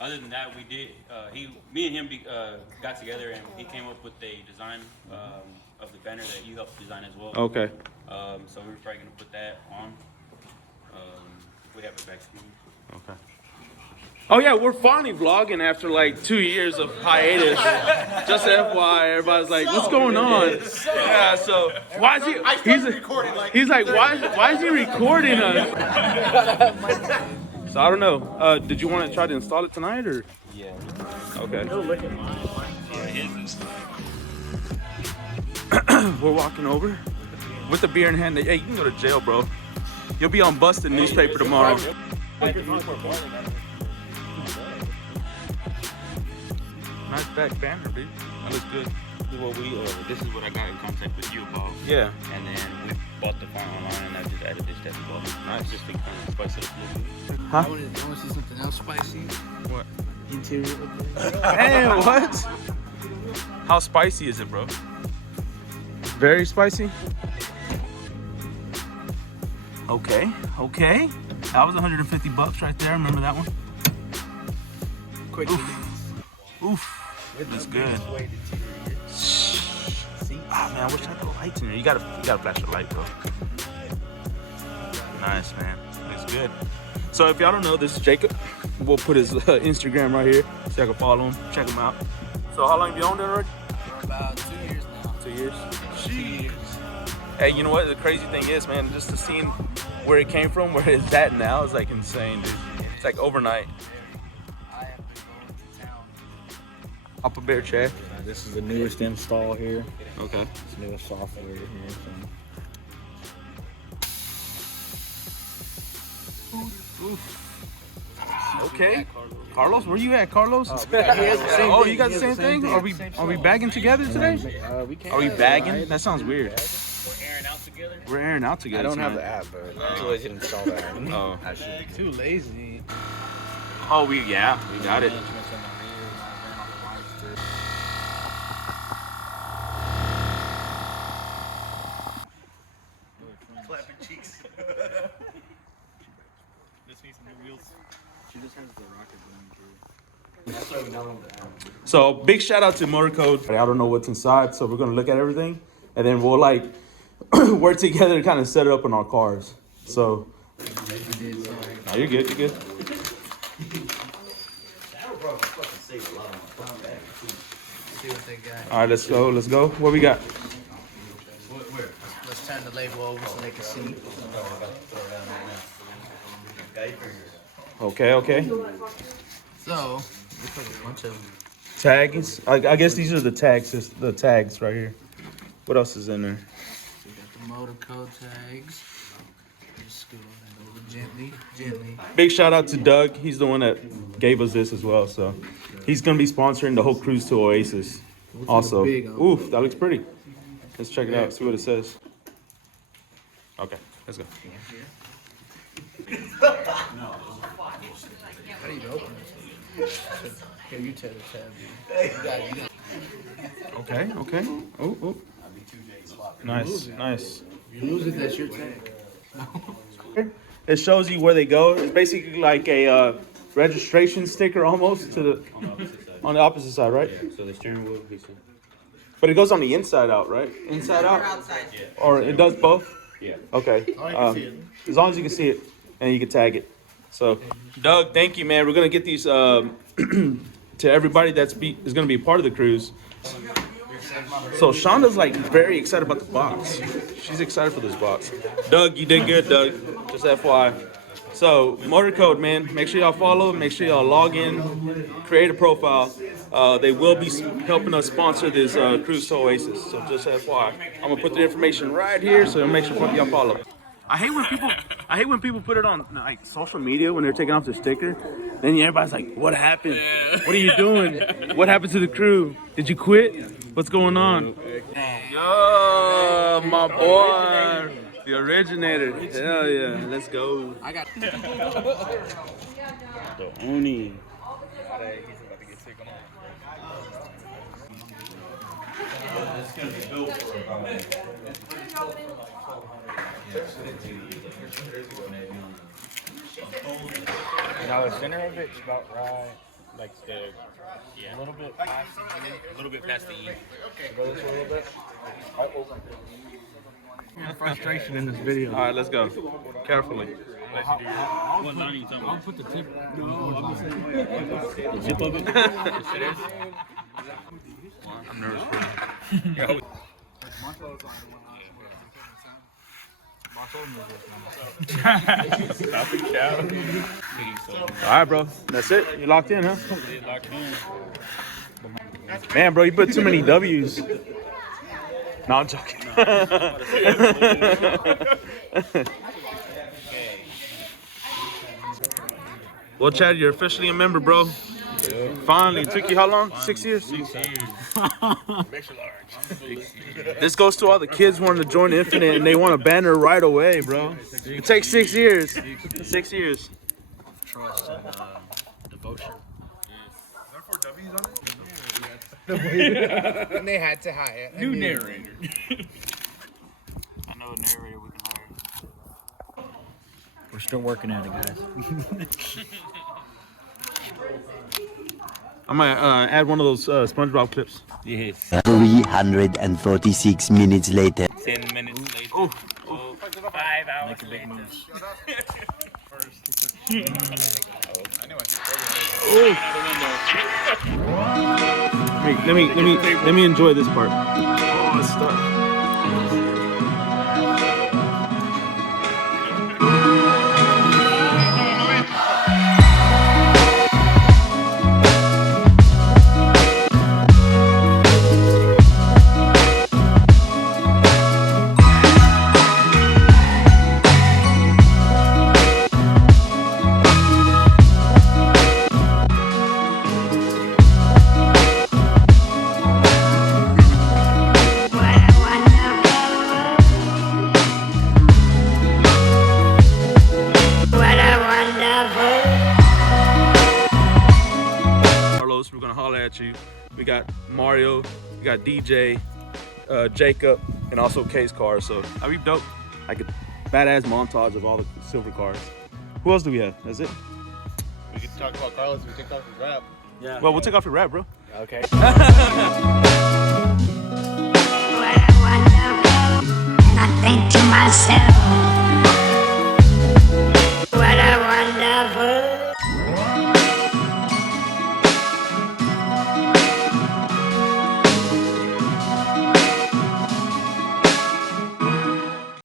Other than that, we did. Me and him got together, and he came up with a design of the banner that you helped design as well. Okay. So we're probably gonna put that on. We have it back screen. Okay. Oh yeah, we're finally vlogging after like 2 years of hiatus. Just FYI, everybody's like, "What's going on?" Yeah, so why is he? He's like, why is he recording us? So I don't know. Did you want to try to install it tonight or? Yeah. Okay. We're walking over with the beer in hand. Hey, you can go to jail, bro. You'll be on Busted newspaper tomorrow. Nice back banner, dude. That looks good. This is what I got in contact with you about. Yeah. And then we bought the font online, and I just added this stuff above it. Nice. Just to kind of spice it up a little bit. Huh? I want to see something else spicy. What? Interior. Damn, what? How spicy is it, bro? Very spicy? Okay, okay. That was 150 bucks right there. Remember that one? Quick. Oof. That's good. Ah, man, I wish I had the lights in there. You gotta flash the light, though. Nice, man. Looks good. So if y'all don't know, this is Jacob. We'll put his Instagram right here so y'all can follow him, check him out. So how long have you owned it already? About 2 years now. 2 years? 2 years. Hey, you know what? The crazy thing is, man, just to see where it came from, where it's at now, is like insane, dude. It's like overnight. I have been going to town. Up a bear check. This is the newest install here. Okay. It's newest software here. Okay. Carlos, where you at, Carlos? He has the same Oh, thing. you got He the has same thing? Are we bagging together today? We can. Are we bagging? That sounds weird. We're airing out together. We're airing out together. I don't have tonight. the app, but I'm too lazy to install that. Oh. I should. Too lazy. Oh, we got it. Clapping cheeks. This needs some new wheels. She just has the rocket boom. That's why we download the app. So big shout out to MOTORCODE. I don't know what's inside, so we're gonna look at everything, and then we'll like work together to kind of set it up in our cars. So no, you're good. You're good. See what they got. All right, let's go. Let's go. What we got? Let's turn the label over so they can see. Okay. Okay. So, we put a bunch of Tags. I guess these are the tags. The tags right here. What else is in there? we got the motor code tags. Just scoot on that over gently. Big shout out to Doug. He's the one that gave us this as well. So he's gonna be sponsoring the whole cruise to Oasis. Also, big on oof, that looks pretty. Let's check it out. See what it says. Okay, let's go. How do you open this? Here, you tell the tab. You got it. Okay. Okay. Oh. Nice. Nice. You lose it, that's your tag. It shows you where they go. It's basically like a registration sticker almost to the on the opposite side, right? So the steering wheel. But it goes on the inside out, right? Inside out, or it does both. Yeah. Okay. As long as you can see it and you can tag it. So, Doug, thank you, man. We're gonna get these to everybody is gonna be a part of the cruise. So Shonda's like very excited about the box. She's excited for this box. Doug, you did good, Doug. Just FYI. So MOTORCODE, man. Make sure y'all follow. Make sure y'all log in. Create a profile. They will be helping us sponsor this cruise to Oasis. So just FYI. I'm gonna put the information right here, so make sure y'all follow. I hate when people put it on like social media when they're taking off their sticker. Then everybody's like, "What happened? What are you doing? What happened to the crew? Did you quit? What's going on?" Yo, my boy, the originator. Hell yeah, let's go. I got. The Oni. It's gonna be built for about. Now the center of it's about right. like the a little bit past the E. Frustration in this video. All right, let's go. Carefully. What line are you talking I'll about? put the tip. The tip of it? I'm nervous for you. All right, bro. That's it. You locked in, huh? Man, bro, you put too many W's. No, I'm joking. Well, Chad, you're officially a member, bro. Finally. It took you how long? 6 years? 6 years. This goes to all the kids wanting to join Nfinite and they want a banner right away, bro. It takes 6 years. 6 years. Trust and devotion. And they had to hire New narrator. I know a narrator we can hire. We're still working at it, guys. I might add one of those SpongeBob clips. Yes. 346 minutes later. 10 minutes later. 5 hours later. Let me enjoy this part. Oh, it's stuck. Carlos, we're gonna holler at you. We got Mario, we got DJ, Jacob, and also Case Cars. So are we dope? Like a badass montage of all the silver cars. Who else do we have? That's it. We can talk about Carlos. We take off his rap. Yeah. Well, we'll take off your rap, bro. Okay. What a wonderful, and I think to myself.